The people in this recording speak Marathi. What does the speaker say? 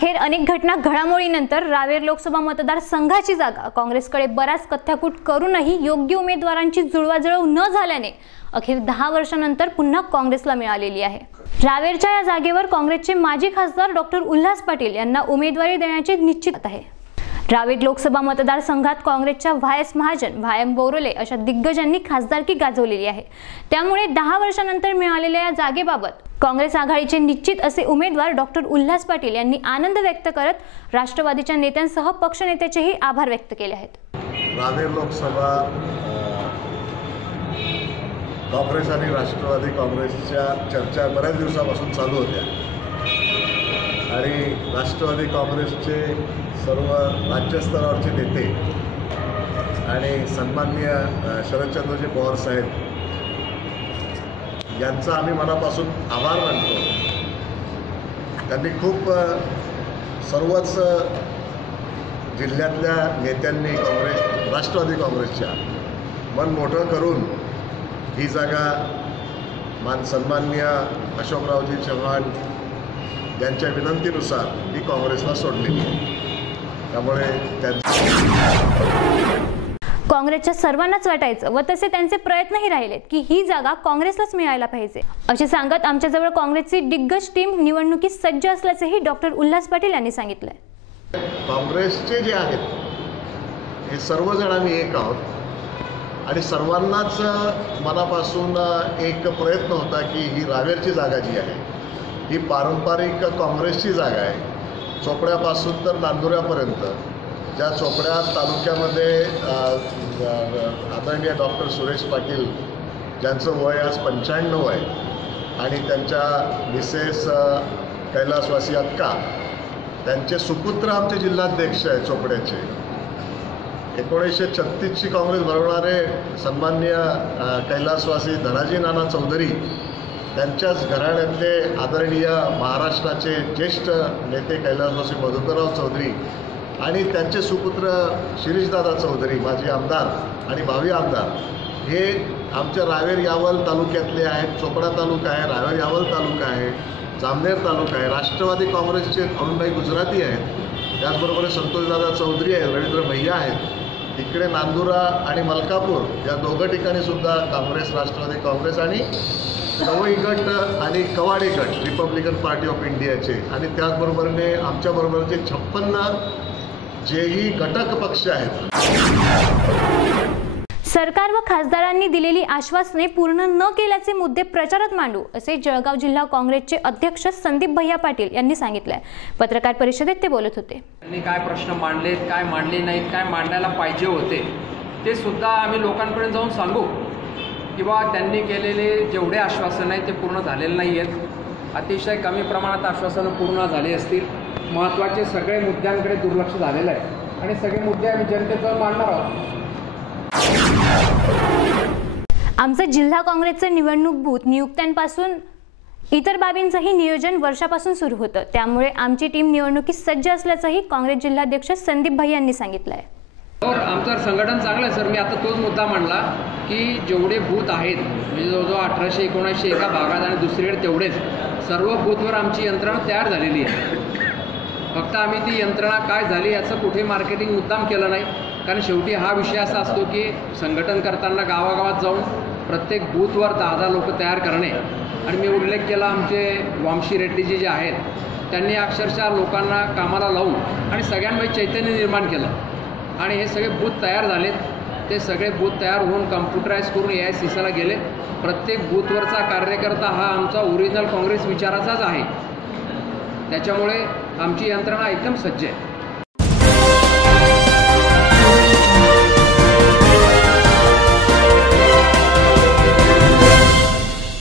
अखेर अनेक घडामोडीनंतर रावेर लोकसभा मतदारसंघाची जागा काँग्रेसकडे बराच कथ्याकूट करूनही योग्य उमेदवारांची जुळवाजुळव न झाल्याने अखेर 10 वर्षांनंतर पुन्हा काँग्रेसला मिळालेली आहे। रावेरच्या या जागेवर काँग्रेसचे माजी खासदार डॉक्टर उल्हास पाटील यांना उमेदवारी देण्याचे निश्चित आहे। रावेर लोकसभा मतदारसंघात काँग्रेसच्या व्हायस महाजन, व्हायम बोरोले अशा दिग्गजांनी खासदारकी गाजवलेली आहे। त्यामुळे 10 वर्षांनंतर मिळालेल्या या जागेबाबत काँग्रेस आघाडीचे निश्चित असे उमेदवार डॉक्टर उल्हास पाटील यांनी आनंद व्यक्त करत राष्ट्रवादीच्या नेत्यांसह पक्षनेत्याचेही आभार व्यक्त केले आहेत। रावेर लोकसभा काँग्रेस आणि राष्ट्रवादी काँग्रेसच्या चर्चा बऱ्याच दिवसापासून चालू होत्या आणि राष्ट्रवादी काँग्रेसचे सर्व राज्यस्तरावरचे नेते आणि सन्माननीय शरदचंद्रजी पवार साहेब यांचा आम्ही मनापासून आभार मानतो। त्यांनी खूप सर्वच जिल्ह्यातल्या नेत्यांनी राष्ट्रवादी काँग्रेसच्या मन मोठं करून ही जागा सन्माननीय अशोकरावजी चव्हाण यांच्या विनंतीनुसार ही काँग्रेसला सोडलेली आहे। त्यामुळे काँग्रेसच्या सर्वांनाच वाटायचं व तसे त्यांचे प्रयत्नही राहिलेत की ही जागा काँग्रेसलाच मिळायला पाहिजे असे सांगत आमच्याजवळ काँग्रेसची दिग्गज टीम निवडणुकीत सज्ज असल्याचेही डॉक्टर उल्हास पाटील यांनी सांगितलंय। काँग्रेसचे जे आहेत हे सर्वजण आम्ही एक आहोत आणि सर्वांनाच मनापासून एक प्रयत्न होता की ही रावेरची जागा जी आहे ही पारंपरिक काँग्रेसची जागा आहे। चोपड्यापासून तर नांदुऱ्यापर्यंत ज्या चोपड्या तालुक्यामध्ये आदरणीय डॉक्टर सुरेश पाटील ज्यांचं वय आज 95 आहे आणि त्यांच्या मिसेस कैलासवासी अक्का त्यांचे सुपुत्र आमचे जिल्हाध्यक्ष आहे चोपड्याचे। 1936ची काँग्रेस भरवणारे सन्माननीय कैलासवासी धनाजी नाना चौधरी त्यांच्याच घराण्यातले आदरणीय महाराष्ट्राचे ज्येष्ठ नेते कैलासवासी मधुकरराव चौधरी आणि त्यांचे सुपुत्र शिरीषदादा चौधरी माजी आमदार आणि भावी आमदार हे आमच्या रावेर यावल तालुक्यातले आहेत। चोपडा तालुका आहे, रावेर यावल तालुका आहे, जामनेर तालुका आहे। राष्ट्रवादी काँग्रेसचे अरुणभाई गुजराती आहेत, त्याचबरोबर संतोषदादा चौधरी आहेत, रवींद्र भैया आहेत। इकडे नांदुरा आणि मलकापूर या दोघं ठिकाणी सुद्धा काँग्रेस, राष्ट्रवादी काँग्रेस आणि गवई गट आणि कवाडे गट रिपब्लिकन पार्टी ऑफ इंडियाचे आणि त्याचबरोबरीने आमच्याबरोबरचे 56 जेही घटक पक्ष आहेत। सरकार व खासदारांनी दिलेली आश्वासने पूर्ण न केल्याचे मुद्दे प्रचारात मांडू असे जळगाव जिल्हा काँग्रेसचे अध्यक्ष संदीप भैया पाटील यांनी सांगितले। पत्रकार परिषदेत ते बोलत होते। त्यांनी काय प्रश्न मांडलेत, काय मांडले नाहीत, काय मांडायला पाहिजे होते ते सुद्धा आम्ही लोकांपर्यंत जाऊन सांगू किंवा त्यांनी केलेले जेवढे आश्वासन आहेत ते पूर्ण झालेले नाही आहेत। अतिशय कमी प्रमाणात आश्वासनं पूर्ण झाली असतील। महत्त्वाचे सगळे मुद्द्यांकडे दुर्लक्ष झालेलं आहे आणि सगळे मुद्दे आम्ही जनतेजवळ मांडणार आहोत। आमचं जिल्हा काँग्रेसचं निवडणूक बूथ नियुक्त्यांपासून इतर बाबींचंही नियोजन वर्षापासून सुरू होतं। त्यामुळे आमची टीम निवडणुकीत सज्ज असल्याचंही काँग्रेस जिल्हाध्यक्ष संदीप भैया यांनी सांगितलंय। आमचं संघटन चांगलं आहे सर। मी आता तोच मुद्दा मांडला की जेवढे बूथ आहेत म्हणजे जवळजवळ 1800 1900 एका भागात आणि दुसरीकडे तेवढेच सर्व बूथवर आमची यंत्रणा तयार झालेली आहे। फक्त आम्ही ती यंत्रणा काय झाली याचं कुठे मार्केटिंग मुद्दाम केलं नाही, कारण शेवटी हा विषय असा असतो की संघटन करताना गावागावात जाऊन प्रत्येक बूथवर 10-10 लोक तयार करणे आणि मी उल्लेख केला आमचे वामशी रेड्डीजी जे आहेत त्यांनी अक्षरशः लोकांना कामाला लावून आणि सगळ्यांमध्ये चैतन्य निर्माण केलं आणि हे सगळे बूथ तयार झालेत। ते सगळे बूथ तयार होऊन कम्प्युटराईज करून AICCला गेले। प्रत्येक बूथवरचा कार्यकर्ता हा आमचा ओरिजिनल काँग्रेस विचाराचाच आहे। त्याच्यामुळे आमची यंत्रणा एकदम सज्ज आहे।